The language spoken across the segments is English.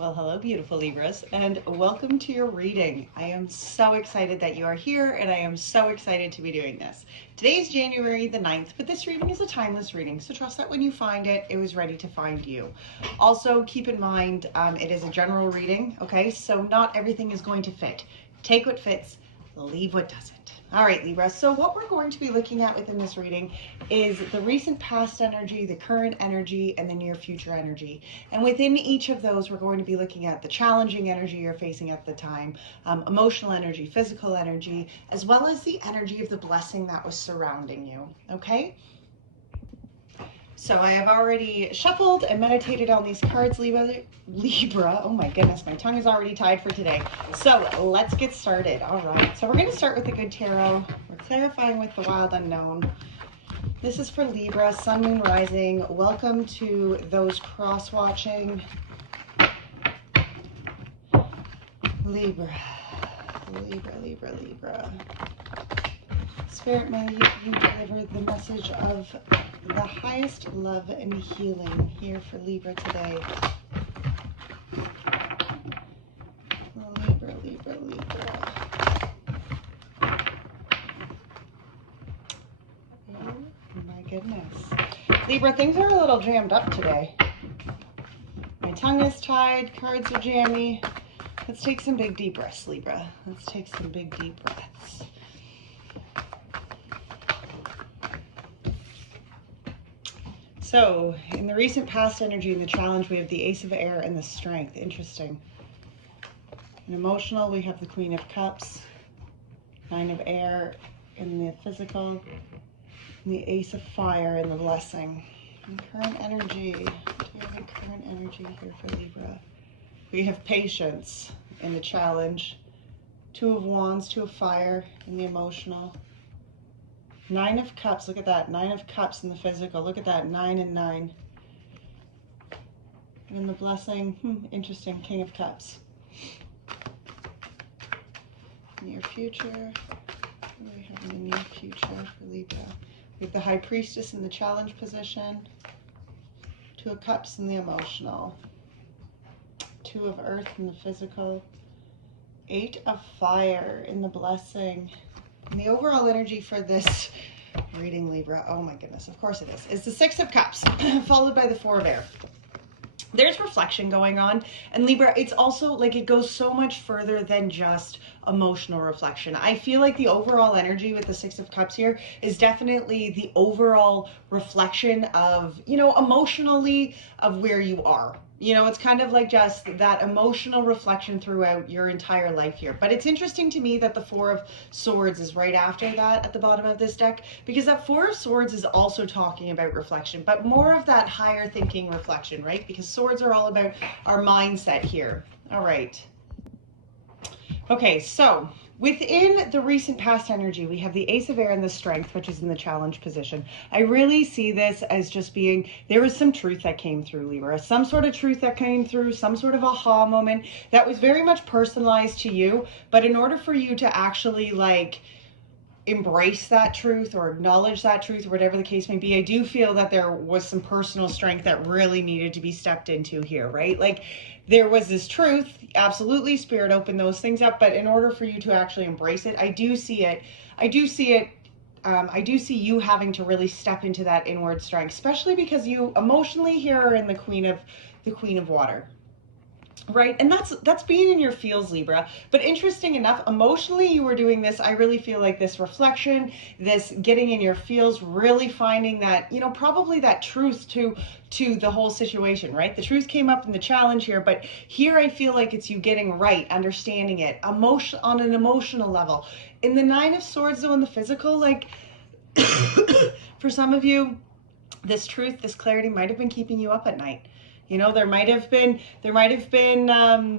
Well, hello, beautiful Libras, and welcome to your reading. I am so excited that you are here, and I am so excited to be doing this. Today is January the 9th, but this reading is a timeless reading, so trust that when you find it, it was ready to find you. Also, keep in mind, it is a general reading, okay? So not everything is going to fit. Take what fits, leave what doesn't. All right, Libra, so what we're going to be looking at within this reading is the recent past energy, the current energy, and the near future energy. And within each of those, we're going to be looking at the challenging energy you're facing at the time, emotional energy, physical energy, as well as the energy of the blessing that was surrounding you, okay? So I have already shuffled and meditated on these cards, Libra. Oh my goodness, my tongue is already tied for today. So let's get started. All right, so we're going to start with the good tarot. We're clarifying with the wild unknown. This is for Libra, Sun, Moon, Rising. Welcome to those cross-watching. Libra. Spirit, may you deliver the message of the highest love and healing here for Libra today. Libra. Oh my goodness. Libra, things are a little jammed up today. My tongue is tied, cards are jammy. Let's take some big deep breaths, Libra. Let's take some big deep breaths. So, in the recent past energy and the challenge, we have the Ace of Air and the Strength. Interesting. In emotional, we have the Queen of Cups, Nine of Air in the physical, and the Ace of Fire in the blessing. And current energy. Do you have a current energy here for Libra? We have Patience in the challenge, Two of Wands, Two of Fire in the emotional. Nine of Cups, look at that. Nine of Cups in the physical. Look at that, 9 and 9. And in the blessing, interesting, King of Cups. Near future. What do we have in the near future for Libra? We have the High Priestess in the challenge position. Two of Cups in the emotional. Two of Earth in the physical. Eight of Fire in the blessing. And the overall energy for this reading, Libra, oh my goodness, of course it is the Six of Cups, followed by the Four of Air. There's reflection going on, and Libra, it's also like it goes so much further than just emotional reflection. I feel like the overall energy with the Six of Cups here is definitely the overall reflection of, emotionally of where you are. It's kind of like just that emotional reflection throughout your entire life here. But it's interesting to me that the Four of Swords is right after that at the bottom of this deck, because that Four of Swords is also talking about reflection, but more of that higher thinking reflection, right? Because swords are all about our mindset here. All right. Okay, so within the recent past energy, we have the Ace of Air and the Strength, which is in the challenge position. I really see this as just being, there was some truth that came through, Libra, some sort of truth that came through, some sort of aha moment that was very much personalized to you. But in order for you to actually embrace that truth or acknowledge that truth, or whatever the case may be, I do feel that there was some personal strength that really needed to be stepped into here, right? Like there was this truth, absolutely, Spirit opened those things up, but in order for you to actually embrace it, I do see you having to really step into that inward strength, especially because you emotionally here are in the Queen of Water. Right, and that's being in your feels, Libra. But interesting enough, emotionally you were doing this. I really feel like this reflection, this getting in your feels, really finding that, probably that truth to the whole situation, right? The truth came up in the challenge here, but here I feel like it's you getting right, understanding it, on an emotional level. In the Nine of Swords, though, in the physical, for some of you, this truth, this clarity might have been keeping you up at night. There might have been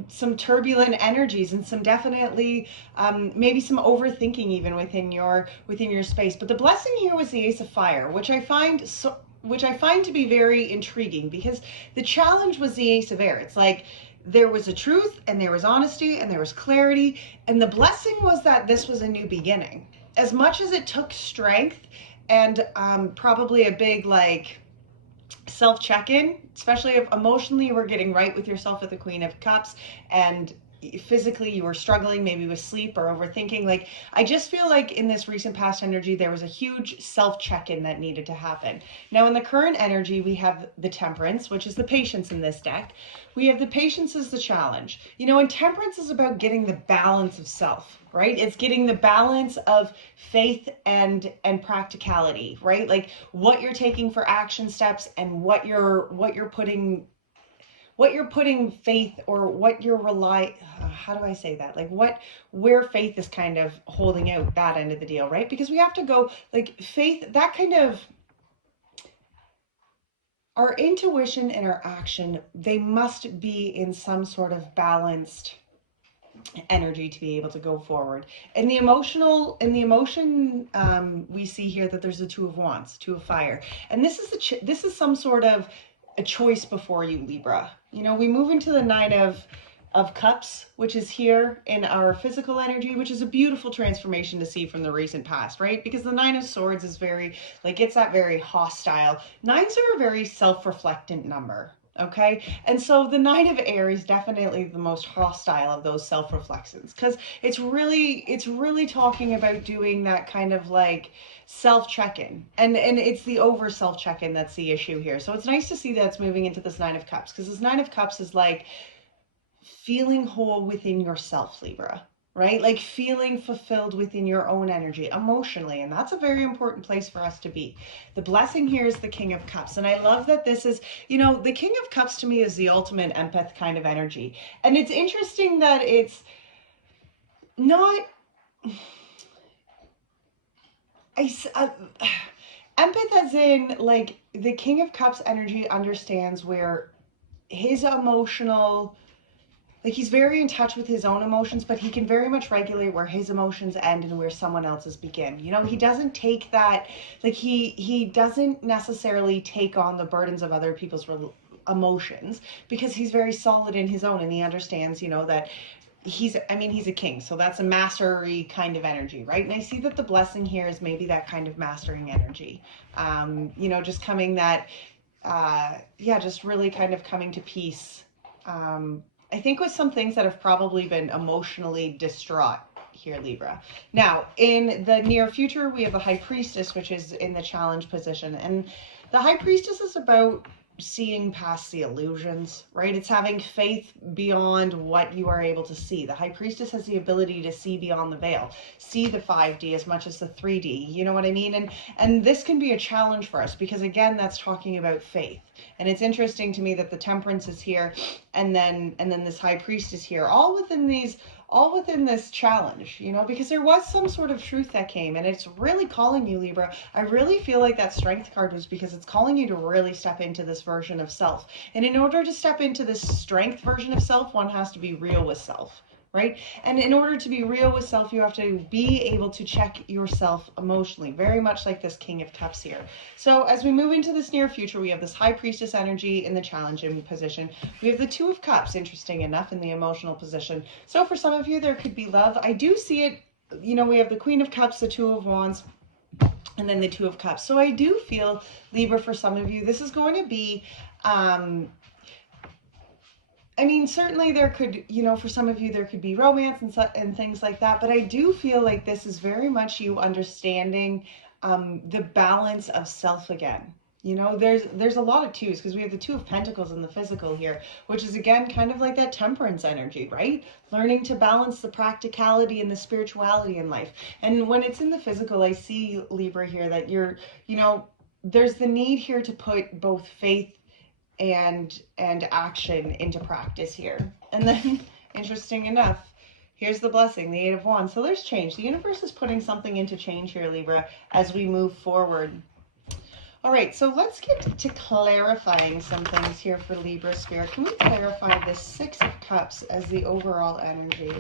some turbulent energies and some definitely maybe some overthinking even within your space. But the blessing here was the Ace of Fire, which I find to be very intriguing, because the challenge was the Ace of Air. It's like there was a truth and there was honesty and there was clarity, and the blessing was that this was a new beginning. As much as it took strength and probably a big self-check-in, especially if emotionally you were getting right with yourself with the Queen of Cups, and physically you were struggling maybe with sleep or overthinking. Like, I just feel like in this recent past energy there was a huge self-check-in that needed to happen. Now in the current energy we have the Temperance, which is the Patience in this deck. We have the Patience as the challenge, you know, and Temperance is about getting the balance of self, right? It's getting the balance of faith and practicality, right? Like what you're taking for action steps and what you're putting faith, or what you're how do I say that? Like where faith is kind of holding out that end of the deal, right? Because we have to go, like, faith, that kind of, our intuition and our action, they must be in some sort of balanced energy to be able to go forward. In the emotion, we see here that there's a Two of Wands, Two of Fire, and this is some sort of a choice before you, Libra. You know, we move into the Nine of Cups, which is here in our physical energy, which is a beautiful transformation to see from the recent past, right? Because the Nine of Swords is very, like, it's that very hostile. Nines are a very self-reflectant number. Okay, and so the Nine of Air is definitely the most hostile of those self-reflections, because it's really talking about doing that kind of like self-check-in, and it's the over self-check-in that's the issue here. So it's nice to see that it's moving into this Nine of Cups, because this Nine of Cups is like feeling whole within yourself, Libra. Right? Like feeling fulfilled within your own energy emotionally. And that's a very important place for us to be. The blessing here is the King of Cups. And I love that this is, you know, the King of Cups to me is the ultimate empath kind of energy. And it's interesting that it's not, empath as in, like, the King of Cups energy understands where his emotional, like, he's very in touch with his own emotions, but he can very much regulate where his emotions end and where someone else's begin. You know, he doesn't take that, like, he doesn't necessarily take on the burdens of other people's emotions, because he's very solid in his own, and he understands, you know, that he's a king, so that's a mastery kind of energy, right? And I see that the blessing here is maybe that kind of mastering energy. You know, just coming that, just really kind of coming to peace. I think with some things that have probably been emotionally distraught here, Libra. Now, in the near future, we have the High Priestess, which is in the challenge position. And the High Priestess is about seeing past the illusions, right? It's having faith beyond what you are able to see. The High Priestess has the ability to see beyond the veil, see the 5D as much as the 3D, you know what I mean? And this can be a challenge for us, because again, that's talking about faith. And it's interesting to me that the Temperance is here, and then this High Priestess here, all within this challenge, you know, because there was some sort of truth that came, and it's really calling you, Libra. I really feel like that Strength card was because it's calling you to really step into this version of self. And in order to step into this Strength version of self, one has to be real with self, right? And in order to be real with self, you have to be able to check yourself emotionally, very much like this King of Cups here. So as we move into this near future, we have this High Priestess energy in the challenging position. We have the Two of Cups, interesting enough, in the emotional position. So for some of you, there could be love. I do see it, you know, we have the Queen of Cups, the Two of Wands, and then the Two of Cups. So I do feel, Libra, for some of you, this is going to be, I mean, certainly there could, you know, for some of you, there could be romance and things like that. But I do feel like this is very much you understanding the balance of self again. You know, there's a lot of twos, because we have the Two of Pentacles in the physical here, which is, again, kind of like that Temperance energy, right? Learning to balance the practicality and the spirituality in life. And when it's in the physical, I see, Libra, here that you're, you know, there's the need here to put both faith and action into practice here. And then, interesting enough, here's the blessing, the Eight of Wands. So there's change. The universe is putting something into change here, Libra, as we move forward. All right, so let's get to clarifying some things here for Libra Spirit. Can we clarify this Six of Cups as the overall energy?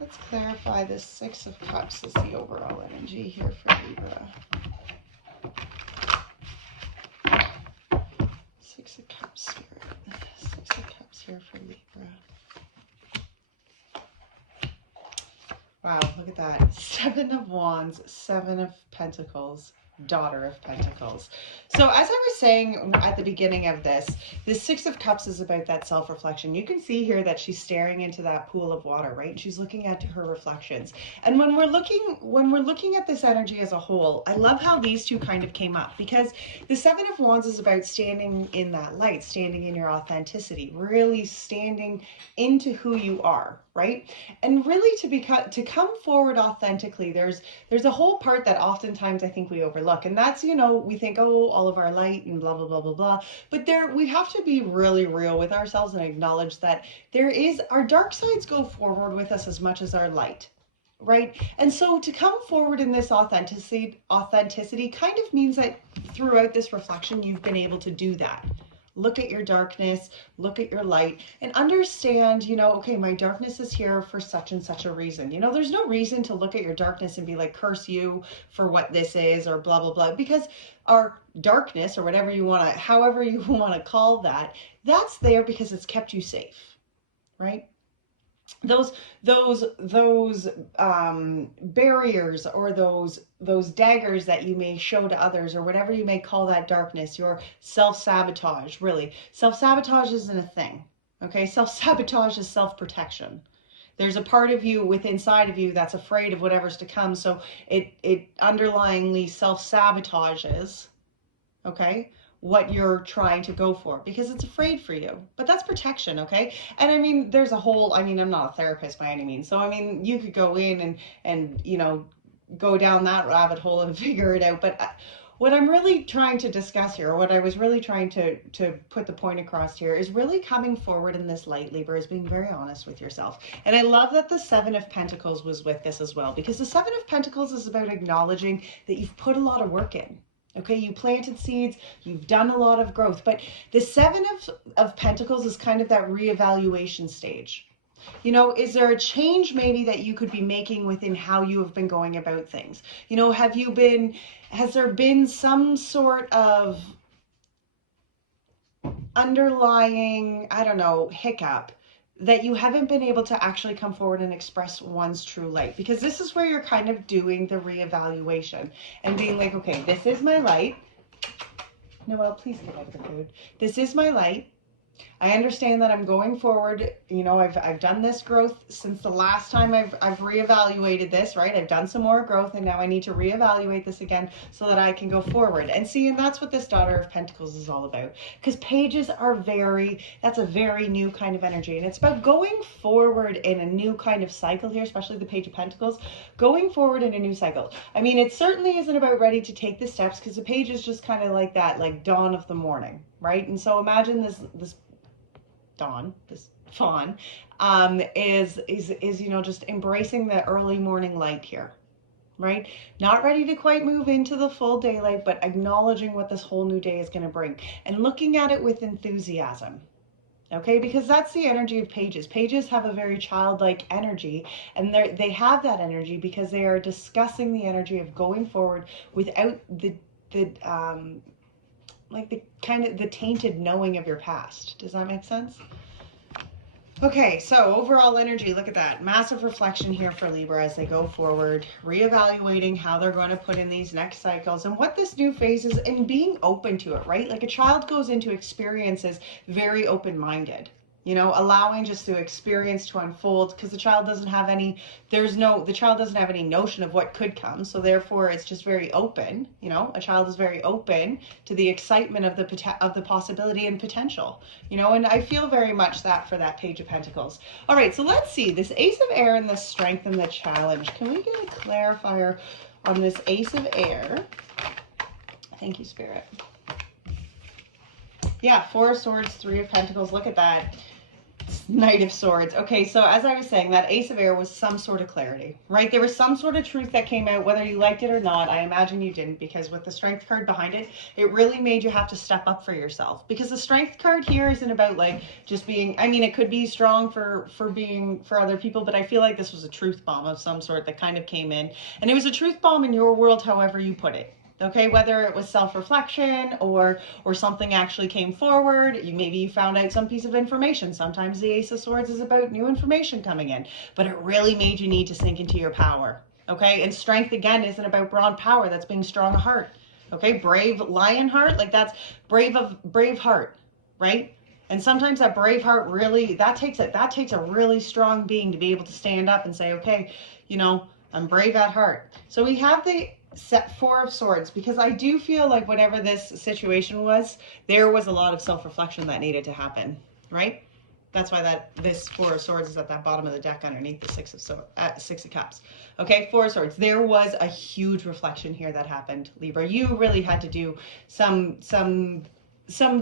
Let's clarify this Six of Cups as the overall energy here for Libra. Six of Cups, Spirit. Six of Cups here for Libra. Wow, look at that. Seven of Wands, Seven of Pentacles, Daughter of Pentacles. So as I was saying at the beginning of this, the Six of Cups is about that self-reflection. You can see here that she's staring into that pool of water, right? And she's looking at her reflections. And when we're looking at this energy as a whole, I love how these two kind of came up, because the Seven of Wands is about standing in that light, standing in your authenticity, really standing into who you are, right? And really to come forward authentically, there's a whole part that oftentimes I think we overlook, and that's, you know, we think, oh, all of our light and blah blah blah blah blah, but we have to be really real with ourselves and acknowledge that our dark sides go forward with us as much as our light, right? And so to come forward in this authenticity kind of means that throughout this reflection you've been able to do that. Look at your darkness, look at your light, and understand, you know, okay, my darkness is here for such and such a reason. You know, there's no reason to look at your darkness and be like, curse you for what this is, or blah, blah, blah, because our darkness, or whatever you want to, however you want to call that, that's there because it's kept you safe, right? Those barriers, or those daggers that you may show to others, or whatever you may call that darkness, your self-sabotage. Really, self-sabotage isn't a thing, okay? Self-sabotage is self-protection. There's a part of you inside of you that's afraid of whatever's to come, so it underlyingly self-sabotages, okay, what you're trying to go for, because it's afraid for you. But that's protection, okay? And I mean, there's a whole, I mean, I'm not a therapist by any means, so I mean, you could go in and you know, go down that rabbit hole and figure it out. But what I'm really trying to discuss here, or what I was really trying to put the point across here, is really coming forward in this light, Libra, is being very honest with yourself. And I love that the Seven of Pentacles was with this as well, because the Seven of Pentacles is about acknowledging that you've put a lot of work in. Okay, you planted seeds, you've done a lot of growth, but the Seven of Pentacles is kind of that reevaluation stage. You know, is there a change maybe that you could be making within how you have been going about things? You know, has there been some sort of underlying, I don't know, hiccup that you haven't been able to actually come forward and express one's true light? Because this is where you're kind of doing the reevaluation and being like, okay, this is my light. Noelle, please get out of the food. This is my light. I understand that I'm going forward. You know, I've done this growth since the last time I've reevaluated this, right? I've done some more growth, and now I need to reevaluate this again so that I can go forward. And see, and that's what this Daughter of Pentacles is all about. Because pages are that's a very new kind of energy. And it's about going forward in a new kind of cycle here, especially the Page of Pentacles, going forward in a new cycle. I mean, it certainly isn't about ready to take the steps, because the page is just kind of like that, like dawn of the morning, right? And so imagine this dawn, this fawn, is you know, just embracing the early morning light here, right? Not ready to quite move into the full daylight, but acknowledging what this whole new day is going to bring and looking at it with enthusiasm. Okay, because that's the energy of pages. Pages have a very childlike energy, and they have that energy because they are discussing the energy of going forward without the kind of the tainted knowing of your past. Does that make sense? Okay, so overall energy, look at that. Massive reflection here for Libra as they go forward, reevaluating how they're going to put in these next cycles and what this new phase is, and being open to it, right? Like a child goes into experiences very open-minded. You know, allowing just the experience to unfold, because the child doesn't have any, the child doesn't have any notion of what could come. So therefore it's just very open. You know, a child is very open to the excitement of the possibility and potential, you know, and I feel very much that for that Page of Pentacles. All right, so let's see this Ace of Air and the Strength and the Challenge. Can we get a clarifier on this Ace of Air? Thank you, Spirit. Yeah, Four of Swords, Three of Pentacles. Look at that. Knight of Swords. Okay, so as I was saying, that Ace of Air was some sort of clarity, right? There was some sort of truth that came out, whether you liked it or not. I imagine you didn't, because with the Strength card behind it, it really made you have to step up for yourself. Because the Strength card here isn't about like just being, I mean, it could be strong for other people, but I feel like this was a truth bomb of some sort that kind of came in. And it was a truth bomb in your world, however you put it. Okay, whether it was self-reflection or something actually came forward, maybe you found out some piece of information. Sometimes the Ace of Swords is about new information coming in, but it really made you need to sink into your power. Okay, and Strength again isn't about broad power. That's being strong of heart. Okay, brave lion heart, like that's brave heart, right? And sometimes that brave heart really, that takes a really strong being to be able to stand up and say, okay, you know, I'm brave at heart. So we have the set Four of Swords, because I do feel like whatever this situation was, there was a lot of self-reflection that needed to happen, right? That's why this Four of Swords is at that bottom of the deck underneath the Six of Cups. Okay, Four of Swords. There was a huge reflection here that happened, Libra. You really had to do some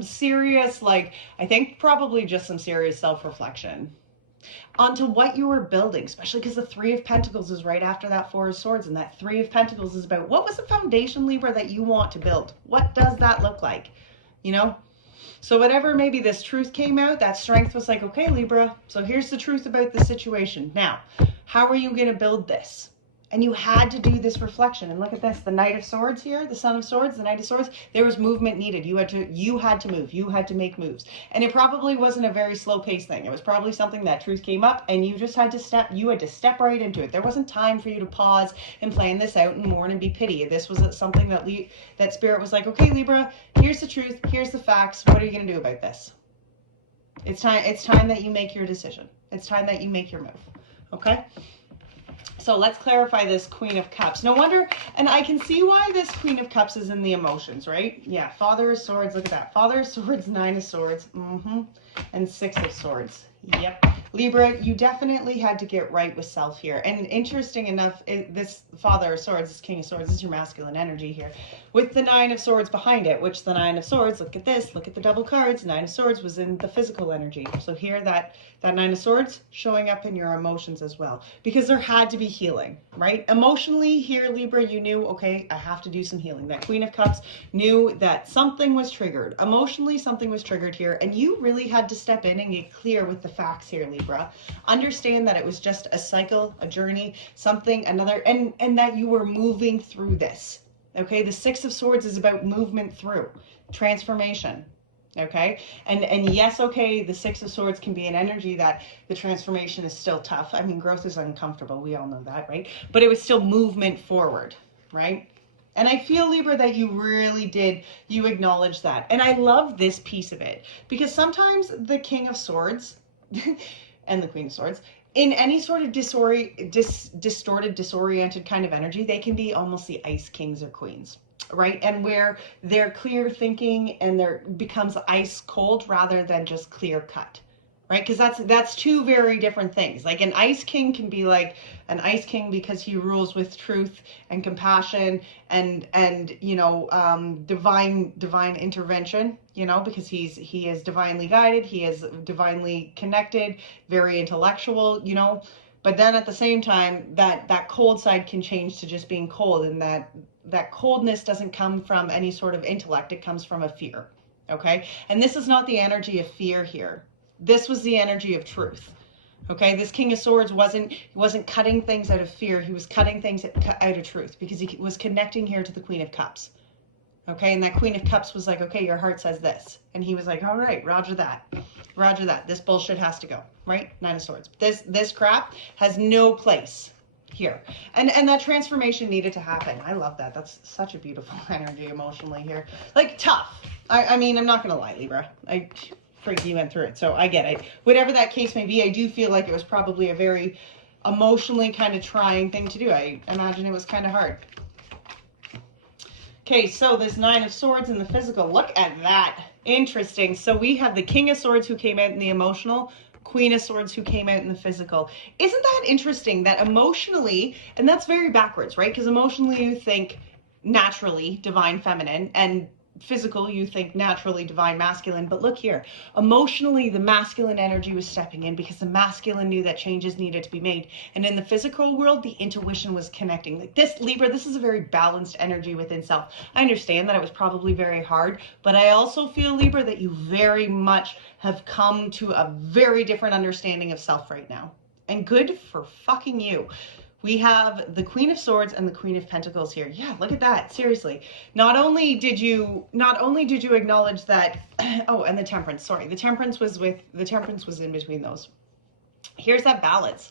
serious, like, I think probably just some serious self-reflection onto what you were building, especially because the Three of Pentacles is right after that Four of Swords, and that Three of Pentacles is about what was the foundation, Libra, that you want to build? What does that look like? You know? So whatever maybe this truth came out, that strength was like, okay, Libra, so here's the truth about the situation. Now, how are you going to build this? And you had to do this reflection. And look at this, the Knight of Swords here, the Son of Swords, the Knight of Swords. There was movement needed. You had to move. You had to make moves. And it probably wasn't a very slow paced thing. It was probably something that truth came up and you just had to step right into it. There wasn't time for you to pause and plan this out and mourn and be pity. This was something that Spirit was like, okay, Libra, here's the truth. Here's the facts. What are you going to do about this? It's time that you make your decision. It's time that you make your move. Okay? So let's clarify this Queen of Cups. No wonder, and I can see why this Queen of Cups is in the emotions, right? Yeah, Father of Swords, look at that. Father of Swords, Nine of Swords, and Six of Swords. Yep. Libra, you definitely had to get right with self here. And interesting enough, this Father of Swords, this King of Swords, this is your masculine energy here. With the Nine of Swords behind it, which the Nine of Swords, look at this, look at the double cards. Nine of Swords was in the physical energy. So here that Nine of Swords showing up in your emotions as well. Because there had to be healing, right? Emotionally here, Libra, you knew, okay, I have to do some healing. That Queen of Cups knew that something was triggered. Emotionally, something was triggered here. And you really had to step in and get clear with the facts here, Libra. Understand that it was just a cycle, a journey, something, another, and that you were moving through this. Okay, the Six of Swords is about movement through, transformation. Okay, and yes, okay, the Six of Swords can be an energy that the transformation is still tough. I mean, growth is uncomfortable. We all know that, right? But it was still movement forward, right? And I feel, Libra, that you really did, you acknowledge that. And I love this piece of it because sometimes the King of Swords and the Queen of Swords, in any sort of distorted, disoriented kind of energy, they can be almost the ice kings or queens, right? And where they're clear thinking and there becomes ice cold rather than just clear cut, right? Because that's two very different things. Like an ice king can be like an ice king because he rules with truth and compassion and you know, divine intervention, you know, because he is divinely guided, he is divinely connected, very intellectual, you know. But then at the same time, that cold side can change to just being cold, and that coldness doesn't come from any sort of intellect, it comes from a fear. Okay? And this is not the energy of fear here. This was the energy of truth. Okay, this King of Swords wasn't cutting things out of fear. He was cutting things out of truth because he was connecting here to the Queen of Cups. Okay, and that Queen of Cups was like, okay, your heart says this. And he was like, all right, roger that. Roger that. This bullshit has to go, right? Nine of Swords. This crap has no place here. And that transformation needed to happen. I love that. That's such a beautiful energy emotionally here. Like tough. I mean, I'm not going to lie, Libra. You went through it, so I get it. Whatever that case may be, I do feel like it was probably a very emotionally kind of trying thing to do. I imagine it was kind of hard. Okay, so this Nine of Swords in the physical, look at that. Interesting. So we have the King of Swords who came out in the emotional, Queen of Swords who came out in the physical. Isn't that interesting that emotionally, and that's very backwards, right? Because emotionally you think naturally divine feminine, and physical you think naturally divine masculine. But look here, emotionally the masculine energy was stepping in because the masculine knew that changes needed to be made, and in the physical world the intuition was connecting. Like this, Libra, this is a very balanced energy within self. I understand that it was probably very hard, but I also feel, Libra, that you very much have come to a very different understanding of self right now, and good for fucking you. We have the Queen of Swords and the Queen of Pentacles here. Yeah, look at that. Seriously. Not only did you acknowledge that, oh, and the Temperance. Sorry, the Temperance was in between those. here's that balance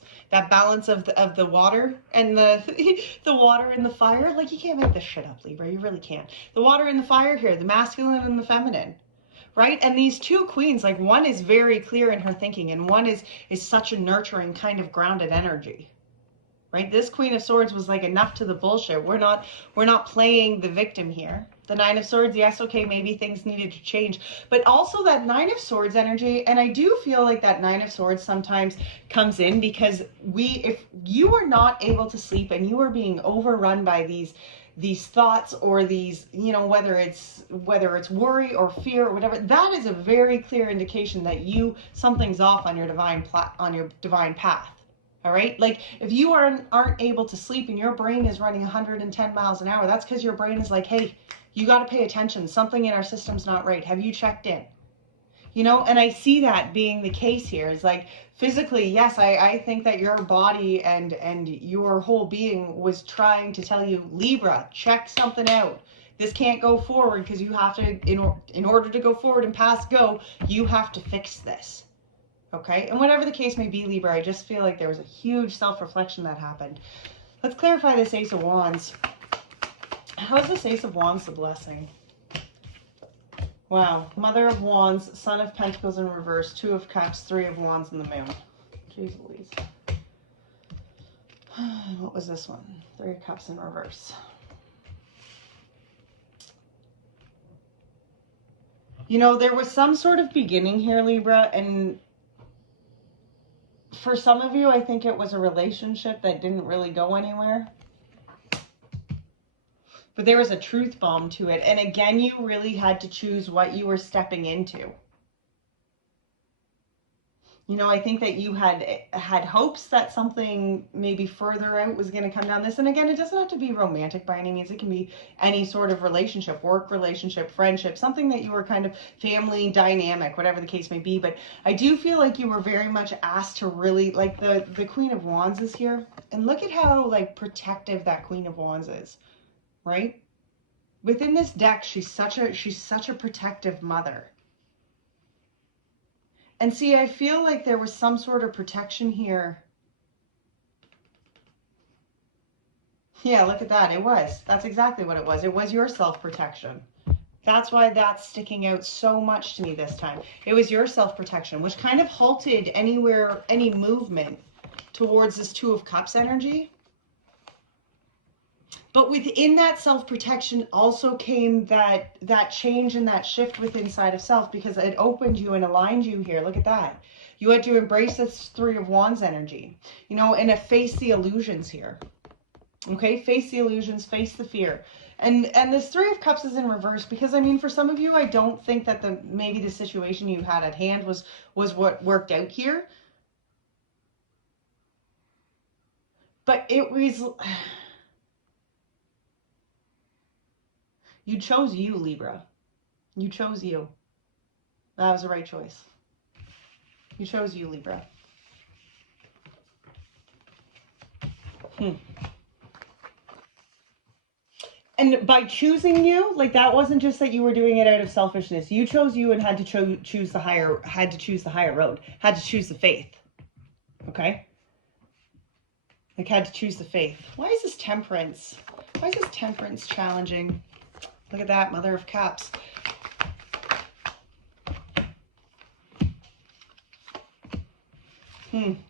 of the water and the the water and the fire. Like, you can't make this shit up, Libra. You really can't. The water and the fire here, the masculine and the feminine, right? And these two queens, like, one is very clear in her thinking, and one is such a nurturing kind of grounded energy, right? This Queen of Swords was like, enough to the bullshit. We're not playing the victim here. The Nine of Swords, yes, okay, maybe things needed to change, but also that Nine of Swords energy. And I do feel like that Nine of Swords sometimes comes in because if you are not able to sleep and you are being overrun by these thoughts or these, you know, whether it's worry or fear or whatever, that is a very clear indication that something's off on your divine path. All right. Like, if you aren't able to sleep and your brain is running 110 miles an hour, that's because your brain is like, hey, you got to pay attention. Something in our system's not right. Have you checked in? You know, and I see that being the case here. Is like, physically, yes, I think that your body and your whole being was trying to tell you, Libra, check something out. This can't go forward because you have to, in order to go forward and pass go, you have to fix this. Okay, and whatever the case may be, Libra, I just feel like there was a huge self-reflection that happened. Let's clarify this Ace of Wands. How is this Ace of Wands a blessing? Wow. Mother of Wands, Son of Pentacles in reverse, Two of Cups, Three of Wands, and the Moon. Jeez Louise. What was this one? Three of Cups in reverse. You know, there was some sort of beginning here, Libra, and for some of you, I think it was a relationship that didn't really go anywhere. But there was a truth bomb to it. And again, you really had to choose what you were stepping into. You know, I think that you had hopes that something maybe further out was going to come down this. And again, it doesn't have to be romantic by any means. It can be any sort of relationship, work relationship, friendship, something that you were kind of family dynamic, whatever the case may be. But I do feel like you were very much asked to really, like, the Queen of Wands is here. And look at how, like, protective that Queen of Wands is, right? Within this deck, she's such a protective mother. And see, I feel like there was some sort of protection here. Yeah, look at that. It was. That's exactly what it was. It was your self-protection. That's why that's sticking out so much to me this time. It was your self-protection, which kind of halted any movement towards this Two of Cups energy. But within that self-protection also came that change and that shift within inside of self, because it opened you and aligned you here. Look at that. You had to embrace this Three of Wands energy, you know, and face the illusions here. Okay, face the illusions, face the fear. And this Three of Cups is in reverse because, I mean, for some of you, I don't think that maybe the situation you had at hand was what worked out here. But it was... You chose you, Libra. You chose you. That was the right choice. You chose you, Libra. And by choosing you, like, that wasn't just that you were doing it out of selfishness. You chose you and had to choose the higher road, had to choose the faith. Okay? Like, had to choose the faith. Why is this Temperance? Why is this Temperance challenging? Look at that, Mother of Cups.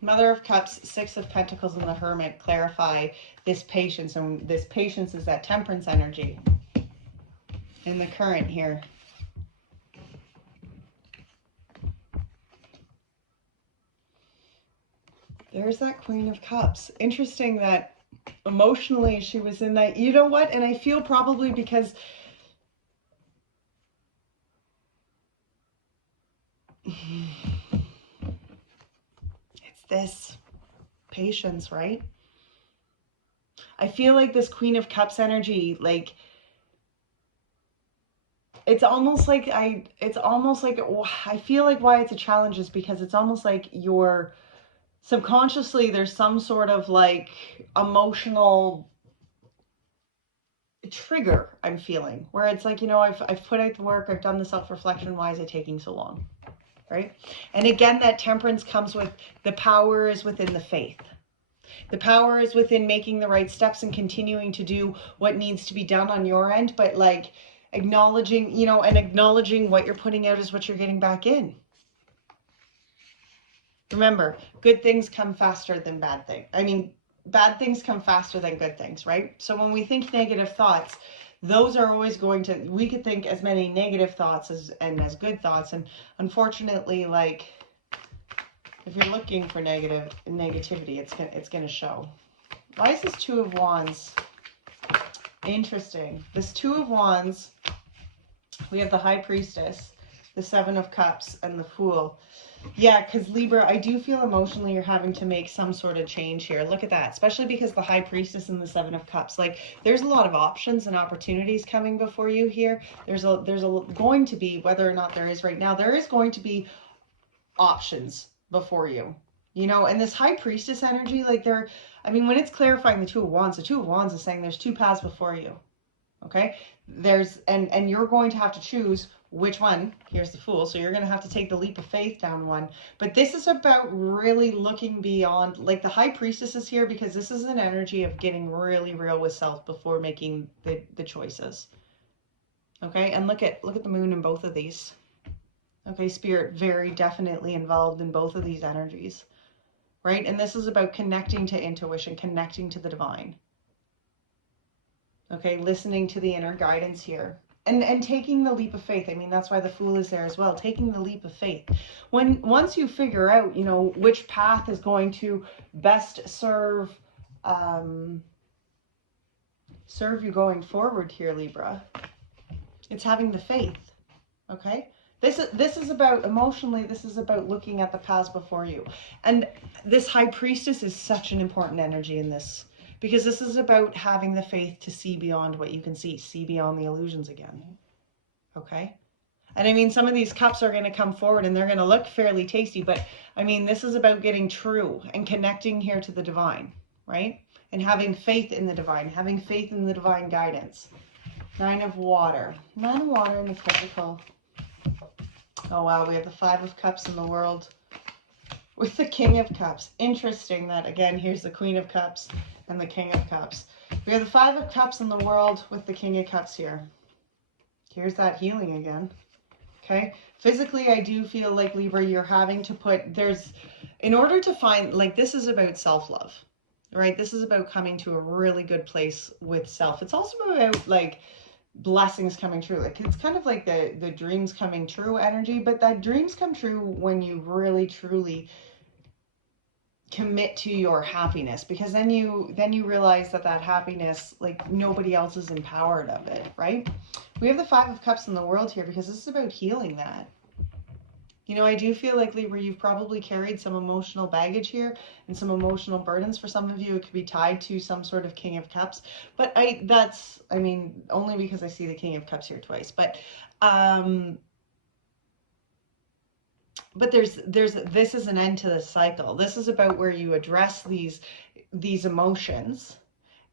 Mother of Cups, Six of Pentacles, and the Hermit clarify this patience. And this patience is that Temperance energy in the current here. There's that Queen of Cups. Interesting that emotionally she was in that. You know what? And I feel probably because... It's this patience, right? I feel like this Queen of Cups energy, like, it's almost like I feel like why it's a challenge is because it's almost like you're subconsciously, there's some sort of like emotional trigger I'm feeling where it's like, you know, I've put out the work, I've done the self-reflection, why is it taking so long? right? And again, that temperance comes with the power is within the faith. The power is within making the right steps and continuing to do what needs to be done on your end, but like acknowledging, you know, and acknowledging what you're putting out is what you're getting back in. Remember, good things come faster than bad things. I mean, bad things come faster than good things, right? So when we think negative thoughts, those are always going to, we could think as many negative thoughts as good thoughts. And unfortunately, like, if you're looking for negativity, it's going to show. Why is this Two of Wands? Interesting. This Two of Wands, we have the High Priestess, the Seven of Cups, and the Fool. Yeah, because Libra, I do feel emotionally you're having to make some sort of change here. Look at that, especially because the High Priestess and the Seven of Cups. Like, there's a lot of options and opportunities coming before you here. There's going to be, whether or not there is right now, there is going to be options before you. You know, and this High Priestess energy, like I mean, when it's clarifying the Two of Wands is saying there's two paths before you. Okay? And you're going to have to choose which one. Here's the Fool. So you're going to have to take the leap of faith down one. But this is about really looking beyond, like the High Priestess is here because this is an energy of getting really real with self before making the choices. Okay? And look at the Moon in both of these. Okay, Spirit very definitely involved in both of these energies. Right? And this is about connecting to intuition, connecting to the divine. Okay, listening to the inner guidance here. And taking the leap of faith. I mean, that's why the Fool is there as well. Taking the leap of faith. Once you figure out, you know, which path is going to best serve you going forward here, Libra, it's having the faith. Okay? This is about, emotionally, this is about looking at the paths before you. And this High Priestess is such an important energy in this. Because this is about having the faith to see beyond what you can see beyond the illusions again. Okay? And I mean, some of these cups are going to come forward and they're going to look fairly tasty, but I mean, this is about getting true and connecting here to the divine, right? And having faith in the divine, having faith in the divine guidance. Nine of Water. Nine of Water in the physical. Oh, wow. We have the Five of Cups in the World with the King of Cups. Interesting that, again, here's the Queen of Cups and the King of Cups. We have the Five of Cups in the World with the King of Cups here. Here's that healing again. Okay. Physically, I do feel like, Libra, you're having to put, in order to find, like, this is about self-love, right? This is about coming to a really good place with self. It's also about, like, blessings coming true. Like, it's kind of like the dreams coming true energy, but that dreams come true when you really, truly commit to your happiness, because then you realize that happiness, like, nobody else is empowered of it, right? We have the Five of Cups in the World here because this is about healing that. You know, I do feel like, Libra, you've probably carried some emotional baggage here and some emotional burdens. For some of you, it could be tied to some sort of King of Cups, but I mean, only because I see the King of Cups here twice, but this is an end to the cycle. This is about where you address these emotions,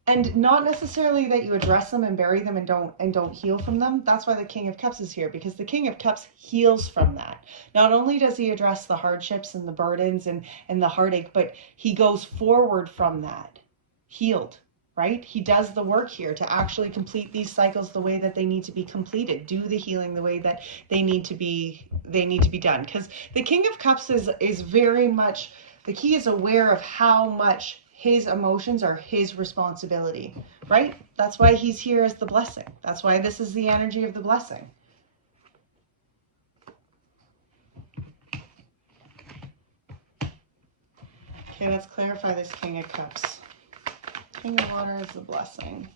and not necessarily that you address them and bury them and don't heal from them. That's why the King of Cups is here, because the King of Cups heals from that. Not only does he address the hardships and the burdens and the heartache, but he goes forward from that, healed, right? He does the work here to actually complete these cycles the way that they need to be completed, do the healing the way that they need to be done. Because the King of Cups is very much, like, he is aware of how much his emotions are his responsibility, right? That's why he's here as the blessing. That's why this is the energy of the blessing. Okay, let's clarify this King of Cups. King of Water is the blessing.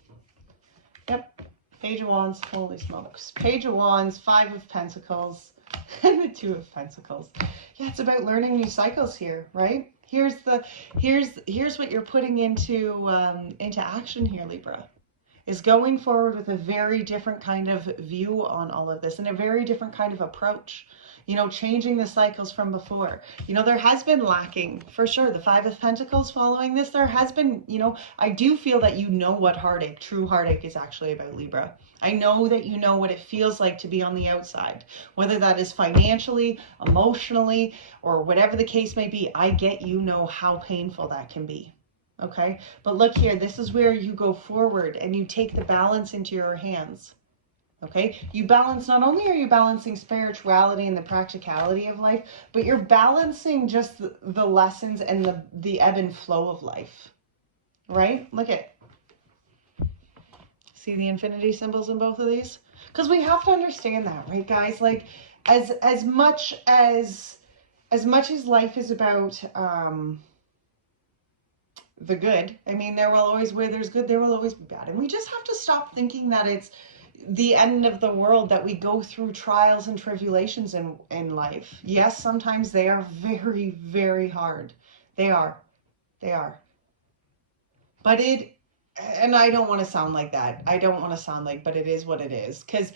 Yep. Page of Wands. Holy smokes. Page of Wands, Five of Pentacles, and the Two of Pentacles. Yeah, it's about learning new cycles here, right? Here's what you're putting into action here, Libra, is going forward with a very different kind of view on all of this and a very different kind of approach. you know, changing the cycles from before. You know, there has been lacking for sure. The Five of Pentacles following this, there has been, you know, I do feel that you know what heartache, true heartache is actually about, Libra. I know that you know what it feels like to be on the outside, whether that is financially, emotionally, or whatever the case may be. I get, you know how painful that can be. Okay, but look here, this is where you go forward and you take the balance into your hands. Okay, you balance, not only are you balancing spirituality and the practicality of life, but you're balancing just the lessons and the ebb and flow of life, right? Look at, see the infinity symbols in both of these? Because we have to understand that, right, guys? Like, as much as life is about the good, I mean, there will always, where there's good, there will always be bad. And we just have to stop thinking that it's the end of the world, that we go through trials and tribulations in life. Yes, sometimes they are very, very hard. They are. But and I don't want to sound like that. I don't want to sound like, but it is what it is. Because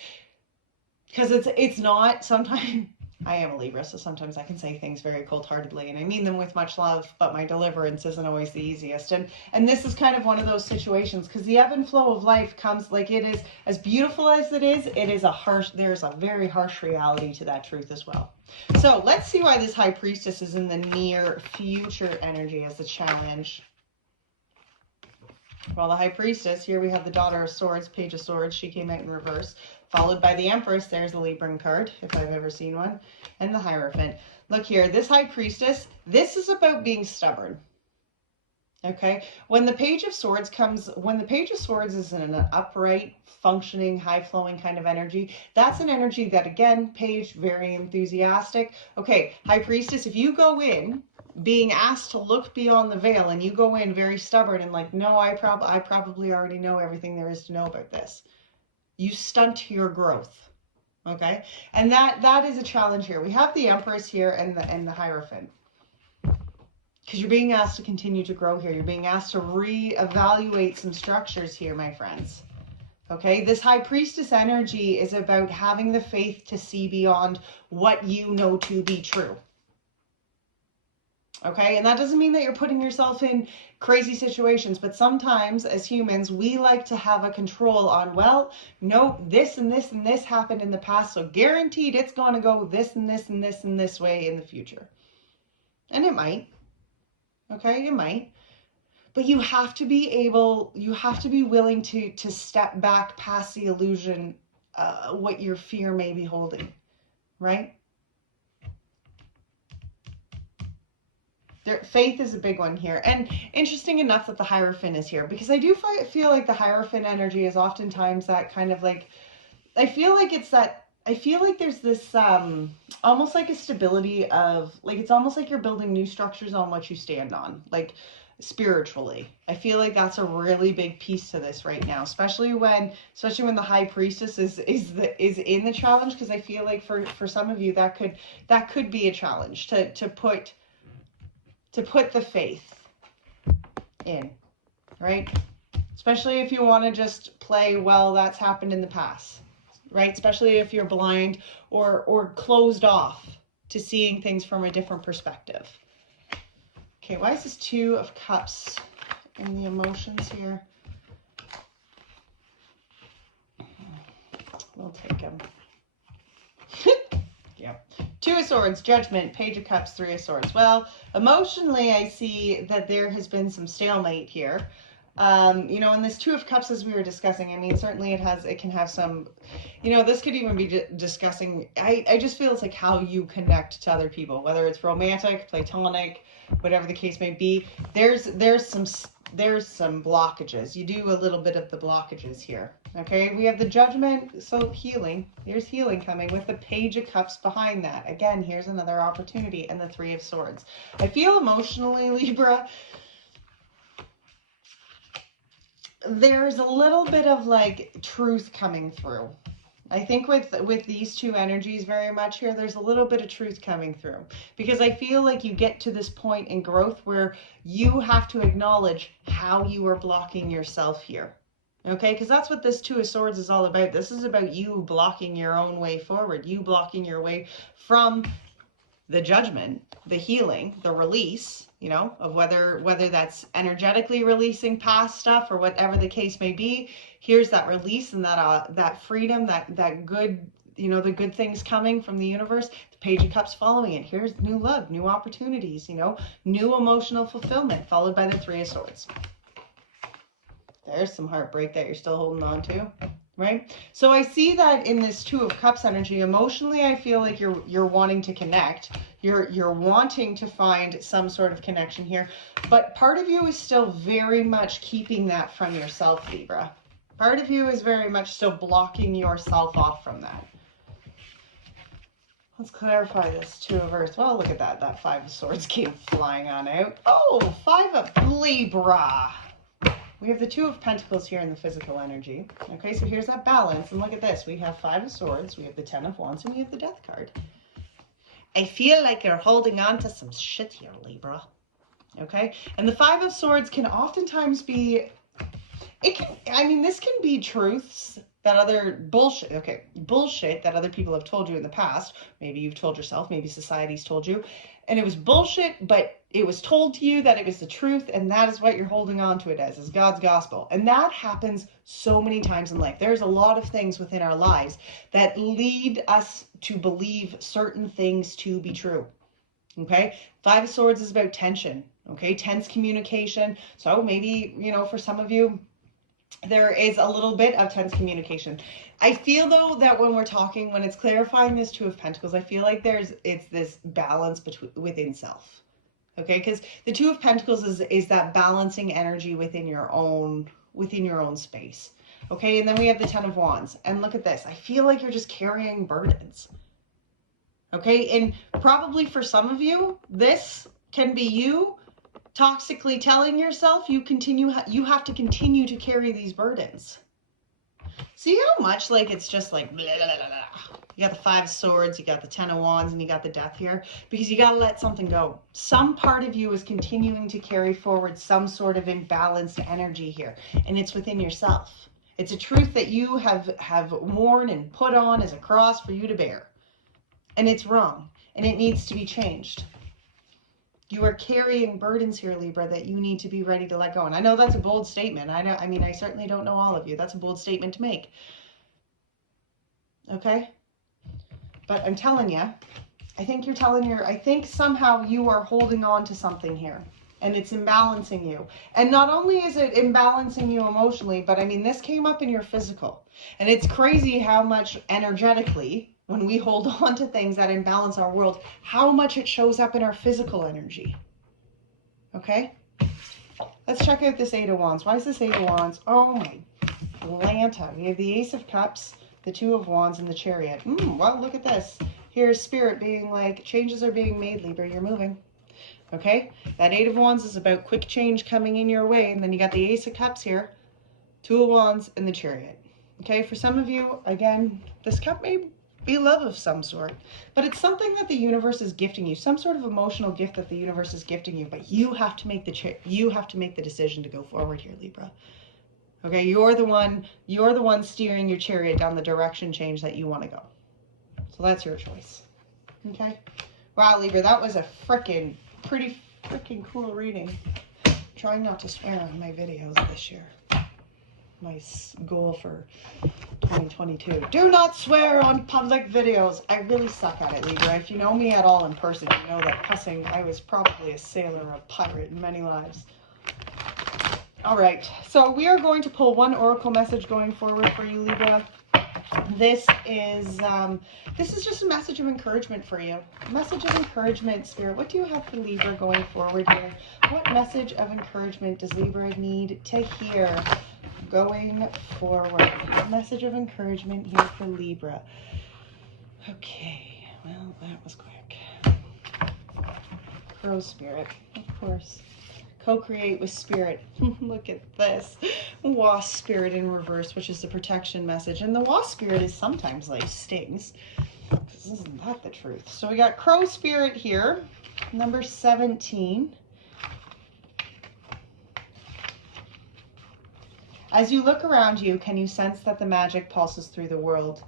it's not, sometimes, I am a Libra, so sometimes I can say things very cold-heartedly, and I mean them with much love, but my deliverance isn't always the easiest. And this is kind of one of those situations, because the ebb and flow of life comes, like, it is, as beautiful as it is a harsh, there's a very harsh reality to that truth as well. So let's see why this High Priestess is in the near future energy as a challenge. Well, the High Priestess, here we have the Daughter of Swords, Page of Swords. She came out in reverse, followed by the Empress. There's the Libran card, if I've ever seen one, and the Hierophant. Look here, this High Priestess, this is about being stubborn. Okay, when the Page of Swords comes, when the Page of Swords is in an upright, functioning, high-flowing kind of energy, that's an energy that, again, Page, very enthusiastic. Okay, High Priestess, if you go in being asked to look beyond the veil, and you go in very stubborn and like, no, I probably already know everything there is to know about this, you stunt your growth. Okay, and that is a challenge here. We have the Empress here and the Hierophant, because you're being asked to continue to grow here. You're being asked to reevaluate some structures here, my friends. Okay, this High Priestess energy is about having the faith to see beyond what you know to be true. Okay, and that doesn't mean that you're putting yourself in crazy situations, but sometimes as humans, we like to have a control on, well, no, this and this and this happened in the past, so guaranteed it's going to go this and this and this and this way in the future. And it might. Okay, it might. But you have to be able, you have to be willing to step back past the illusion, what your fear may be holding, right? Faith is a big one here. And interesting enough that the Hierophant is here, because I do feel like the Hierophant energy is oftentimes that kind of like, I feel like there's this almost like a stability of, like, it's almost like you're building new structures on what you stand on, like spiritually. I feel like that's a really big piece to this right now, especially when the High Priestess is in the challenge, because I feel like for some of you that could be a challenge to put the faith in, right? Especially if you want to just play, well, that's happened in the past, right? Especially if you're blind or closed off to seeing things from a different perspective. Okay, why is this Two of Cups in the emotions here? We'll take them. Yep. Two of Swords, Judgment, Page of Cups, Three of Swords. Well, emotionally, I see that there has been some stalemate here. You know, and this Two of Cups, as we were discussing, I mean, certainly it can have some, you know, this could even be discussing, I just feel it's like how you connect to other people, whether it's romantic, platonic, whatever the case may be. There's some blockages. You do a little bit of the blockages here. Okay, we have the Judgment, so healing. There's healing coming with the Page of Cups behind that. Again, here's another opportunity, and the Three of Swords. I feel emotionally, Libra, there's a little bit of like truth coming through. I think with these two energies very much here, there's a little bit of truth coming through, because I feel like you get to this point in growth where you have to acknowledge how you are blocking yourself here. Okay, because that's what this Two of Swords is all about. This is about you blocking your own way forward, you blocking your way from the judgment, the healing, the release, you know, of whether that's energetically releasing past stuff or whatever the case may be. Here's that release and that freedom, that good, you know, the good things coming from the universe. The Page of Cups following it. Here's new love, new opportunities, you know, new emotional fulfillment, followed by the Three of Swords. There's some heartbreak that you're still holding on to, right? So I see that in this Two of Cups energy, emotionally, I feel like you're wanting to connect. You're wanting to find some sort of connection here, but part of you is still very much keeping that from yourself, Libra. Part of you is very much still blocking yourself off from that. Let's clarify this Two of Earth. Well, look at that. That Five of Swords came flying on out. Oh, Five of Libra. We have the Two of Pentacles here in the physical energy. Okay, so here's that balance. And look at this. We have Five of Swords, we have the Ten of Wands, and we have the Death card. I feel like you're holding on to some shit here, Libra. Okay, and the Five of Swords can oftentimes be, this can be truths that other bullshit that other people have told you in the past. Maybe you've told yourself, maybe society's told you, and it was bullshit, but it was told to you that it was the truth, and that is what you're holding on to it as God's gospel. And that happens so many times in life. There's a lot of things within our lives that lead us to believe certain things to be true. Okay, Five of Swords is about tension. Okay, tense communication. So maybe, you know, for some of you, there is a little bit of tense communication. I feel though that when we're talking, when it's clarifying this Two of Pentacles, I feel like it's this balance within self. Okay, because the Two of Pentacles is that balancing energy within your own space. Okay, and then we have the Ten of Wands, and look at this. I feel like you're just carrying burdens. Okay, and probably for some of you, this can be you toxically telling yourself you have to continue to carry these burdens. See how much like it's just like blah, blah, blah, blah. You got the Five of Swords, you got the Ten of Wands, and you got the Death here, because you got to let something go. Some part of you is continuing to carry forward some sort of imbalanced energy here, and it's within yourself. It's a truth that you have worn and put on as a cross for you to bear, and it's wrong, and it needs to be changed. You are carrying burdens here, Libra, that you need to be ready to let go. And I know that's a bold statement. I certainly don't know all of you. That's a bold statement to make. Okay? But I'm telling you, I think somehow you are holding on to something here. And it's imbalancing you. And not only is it imbalancing you emotionally, but this came up in your physical. And it's crazy how much energetically, when we hold on to things that imbalance our world, how much it shows up in our physical energy. Okay? Let's check out this Eight of Wands. Why is this Eight of Wands? Oh my Lanta. We have the Ace of Cups, the Two of Wands, and the Chariot. Well, look at this. Here's Spirit being like, changes are being made, Libra. You're moving. Okay? That Eight of Wands is about quick change coming in your way. And then you got the Ace of Cups here, Two of Wands, and the Chariot. Okay? For some of you, again, this cup may be love of some sort, but it's something that the universe is gifting you, some sort of emotional gift that the universe is gifting you, but you have to make the decision to go forward here, Libra. Okay, you're the one steering your chariot down the direction change that you want to go. So that's your choice. Okay? Wow, Libra, that was a pretty freaking cool reading. I'm trying not to swear on my videos this year. My goal for 2022. Do not swear on public videos. I really suck at it, Libra. If you know me at all in person, you know that cussing, I was probably a sailor, a pirate in many lives. All right, so we are going to pull one oracle message going forward for you, Libra. This is just a message of encouragement for you. A message of encouragement, Spirit. What do you have for Libra going forward here? What message of encouragement does Libra need to hear going forward? A message of encouragement here for Libra. Okay, well, that was quick. Crow Spirit, of course. Co-create with Spirit. Look at this. Wasp Spirit in reverse, which is the protection message. And the Wasp Spirit is sometimes like stings. Isn't that the truth? So we got Crow Spirit here, number 17. As you look around you, can you sense that the magic pulses through the world?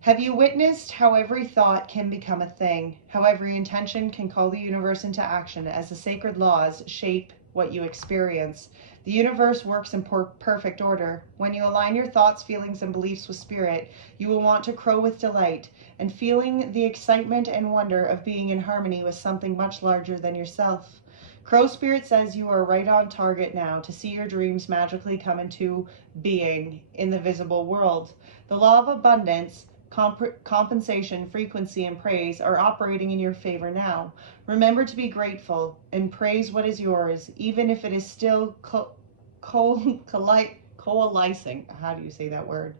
Have you witnessed how every thought can become a thing, how every intention can call the universe into action as the sacred laws shape what you experience? The universe works in perfect order. When you align your thoughts, feelings, and beliefs with spirit, you will want to crow with delight and feeling the excitement and wonder of being in harmony with something much larger than yourself. Crow Spirit says you are right on target now to see your dreams magically come into being in the visible world. The law of abundance, compensation, frequency, and praise are operating in your favor now. Remember to be grateful and praise what is yours, even if it is still coalescing, how do you say that word,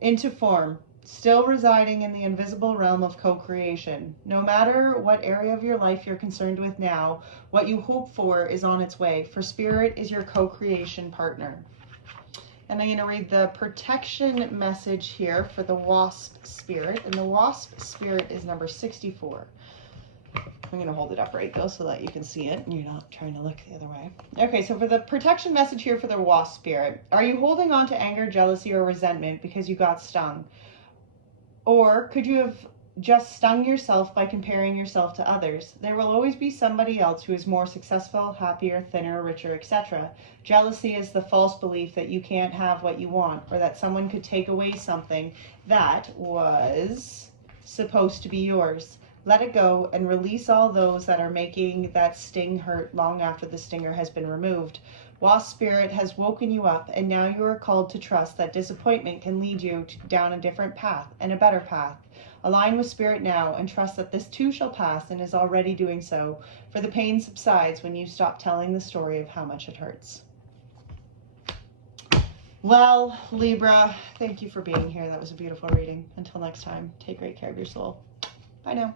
into form, still residing in the invisible realm of co-creation. No matter what area of your life you're concerned with now, what you hope for is on its way, for Spirit is your co-creation partner. And I'm going to read the protection message here for the Wasp Spirit. And the Wasp Spirit is number 64. I'm going to hold it upright though so that you can see it and you're not trying to look the other way. Okay, so for the protection message here for the Wasp Spirit, are you holding on to anger, jealousy, or resentment because you got stung? Or could you have just stung yourself by comparing yourself to others? There will always be somebody else who is more successful, happier, thinner, richer, etc. Jealousy is the false belief that you can't have what you want, or that someone could take away something that was supposed to be yours. Let it go and release all those that are making that sting hurt long after the stinger has been removed. Wasp Spirit has woken you up, and now you are called to trust that disappointment can lead you down a different path and a better path. Align with Spirit now and trust that this too shall pass and is already doing so, for the pain subsides when you stop telling the story of how much it hurts. Well, Libra, thank you for being here. That was a beautiful reading. Until next time, take great care of your soul. Bye now.